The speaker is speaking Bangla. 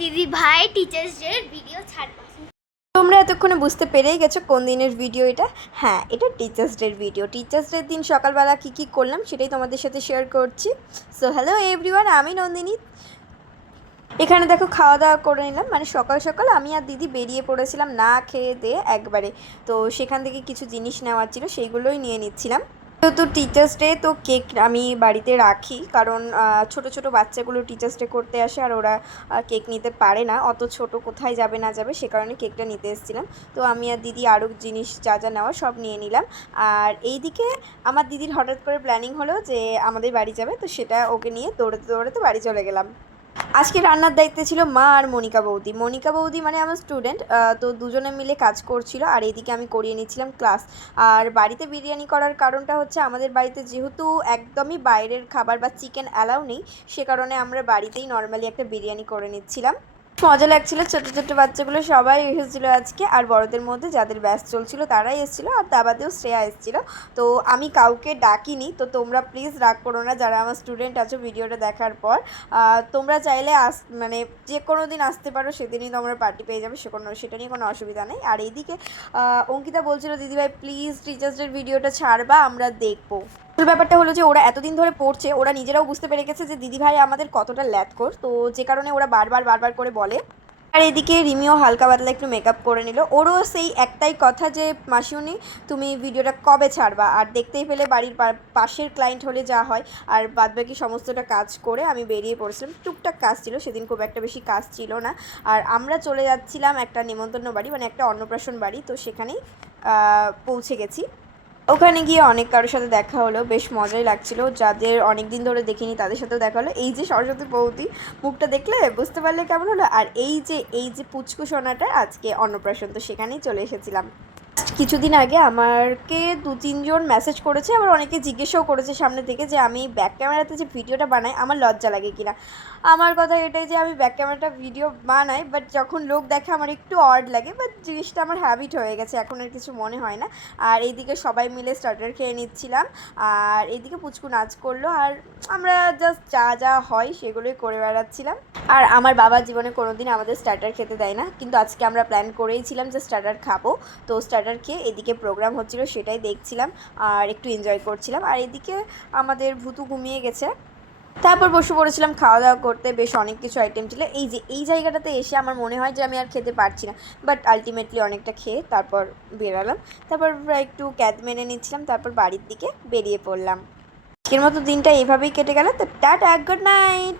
দিদি ভাই টিচার্স ডে ভিডিও ছাড়বো। তোমরা এতক্ষণে বুঝতে পেরেই গেছো কোন দিনের ভিডিও এটা। হ্যাঁ, এটা টিচার্স ডের ভিডিও। টিচার্স ডের দিন সকালবেলা কী করলাম সেটাই তোমাদের সাথে শেয়ার করছি। সো হ্যালো এভরিওয়ান, আমি নন্দিনী। এখানে দেখো খাওয়া দাওয়া করে নিলাম, মানে সকাল সকাল আমি আর দিদি বেরিয়ে পড়েছিলাম না খেয়ে দিয়ে একবারে। তো সেখান থেকে কিছু জিনিস নেওয়ার ছিল, সেইগুলোই নিয়ে নিচ্ছিলাম। তো টিচার্স ডে তো কেক আমি বাড়িতে রাখি, কারণ ছোট ছোট বাচ্চাগুলো টিচার্স ডে করতে আসে আর ওরা কেক নিতে পারে না, অত ছোট কোথায় যাবে না যাবে, সে কারণে কেকটা নিতে এসেছিলাম। তো আমি আর দিদি আরও জিনিস যা যা নেওয়া সব নিয়ে নিলাম। আর এইদিকে আমার দিদির হঠাৎ করে প্ল্যানিং হলো যে আমাদের বাড়ি যাবে, তো সেটা ওকে নিয়ে দৌড়াতে দৌড়াতে বাড়ি চলে গেলাম। আজকে রান্নার দায়িত্বে ছিল মা আর মনিকা বৌদি মানে আমার স্টুডেন্ট। তো দুজনে মিলে কাজ করছিল আর এদিকে আমি করিয়ে নিচ্ছিলাম ক্লাস। আর বাড়িতে বিরিয়ানি করার কারণটা হচ্ছে আমাদের বাড়িতে যেহেতু একদমই বাইরের খাবার বা চিকেন অ্যালাউ নেই, সে কারণে আমরা বাড়িতেই নর্মালি একটা বিরিয়ানি করে নিচ্ছিলাম। মজা লাগছিল, ছোট ছোট বাচ্চাগুলো সবাই এসেছিলো আজকে, আর বড়দের মধ্যে যাদের ব্যাচ চলছিল তারাই এসেছিলো, আর তা বাদেও শ্রেয়া এসেছিলো। তো আমি কাউকে ডাকিনি, তো তোমরা প্লিজ রাগ করো না যারা আমার স্টুডেন্ট আছো ভিডিওটা দেখার পর। তোমরা চাইলে মানে যে কোনো দিন আসতে পারো, সেদিনই তোমরা পার্টি পেয়ে যাবে, সেটা নিয়ে কোনো অসুবিধা নেই। আর এইদিকে অঙ্কিতা বলছিল দিদিভাই প্লিজ টিচার্স ডের ভিডিওটা ছাড়বা, আমরা দেখবো। ব্যাপারটা হলো যে ওরা এতদিন ধরে পড়ছে, ওরা নিজেরাও বুঝতে পেরে গেছে যে দিদিভাই আমাদের কতটা ল্যাথখোর, তো যে কারণে ওরা বারবার করে বলে। আর এদিকে রিমিও হালকা পাতলা একটু মেকআপ করে নিল, ওরও সেই একটাই কথা যে মাসিউনি তুমি ভিডিওটা কবে ছাড়বা। আর দেখতেই পেলে বাড়ির পাশের ক্লায়েন্ট হলে যা হয়, আর বাদবাকি সমস্তটা কাজ করে আমি বেরিয়ে পড়েছিলাম। টুকটাক কাজ ছিল সেদিন, খুব একটা বেশি কাজ ছিল না। আর আমরা চলে যাচ্ছিলাম একটা নেমন্তন্ন বাড়ি, মানে একটা অন্নপ্রাশন বাড়ি, তো সেখানেই পৌঁছে গেছি। ওখানে গিয়ে অনেক কারোর সাথে দেখা হলো, বেশ মজাই লাগছিল। যাদের অনেক দিন ধরে দেখিনি তাদের সাথেও দেখা হলো। এই যে সরস্বতী বৌদি, মুখটা দেখলে বুঝতে পারলে কেমন হলো। আর এই যে পুচকু সোনাটা আজকে অন্নপ্রাশন, তো সেখানেই চলে এসেছিলাম। কিছুদিন আগে আমাকে 2-3 জন মেসেজ করেছে, আবার অনেকে জিজ্ঞেসও করেছে সামনে থেকে যে আমি ব্যাক ক্যামেরাতে যে ভিডিওটা বানাই আমার লজ্জা লাগে কিনা। আমার কথা এটাই যে আমি ব্যাক ক্যামেরাটা ভিডিও বানাই, বাট যখন লোক দেখে আমার একটু অড লাগে, বাট জিনিসটা আমার হ্যাবিট হয়ে গেছে, এখন আর কিছু মনে হয় না। আর এইদিকে সবাই মিলে স্টার্টার খেয়ে নিচ্ছিলাম, আর এইদিকে পুচকু নাচ করলো, আর আমরা জাস্ট যা হয় সেগুলোই করে বেড়াচ্ছিলাম। আর আমার বাবা জীবনে কোনো দিন আমাদের স্টার্টার খেতে দেয় না, কিন্তু আজকে আমরা প্ল্যান করেইছিলাম যে স্টার্টার খাবো। তো স্টার্টার খেয়ে এদিকে প্রোগ্রাম হচ্ছিলো সেটাই দেখছিলাম আর একটু এনজয় করছিলাম। আর এদিকে আমাদের ভুতু ঘুমিয়ে গেছে। তারপর বসে পড়েছিলাম খাওয়া দাওয়া করতে, বেশ অনেক কিছু আইটেম ছিল। এই জায়গাটাতে এসে আমার মনে হয় যে আমি আর খেতে পারছি না, বাট আলটিমেটলি অনেকটা খেয়ে তারপর বেরালাম। তারপর একটু ক্যাদ মেনে নিচ্ছিলাম, তারপর বাড়ির দিকে বেরিয়ে পড়লাম। আজকের মতো দিনটা এইভাবেই কেটে গেল। তো টাটা, গুড নাইট।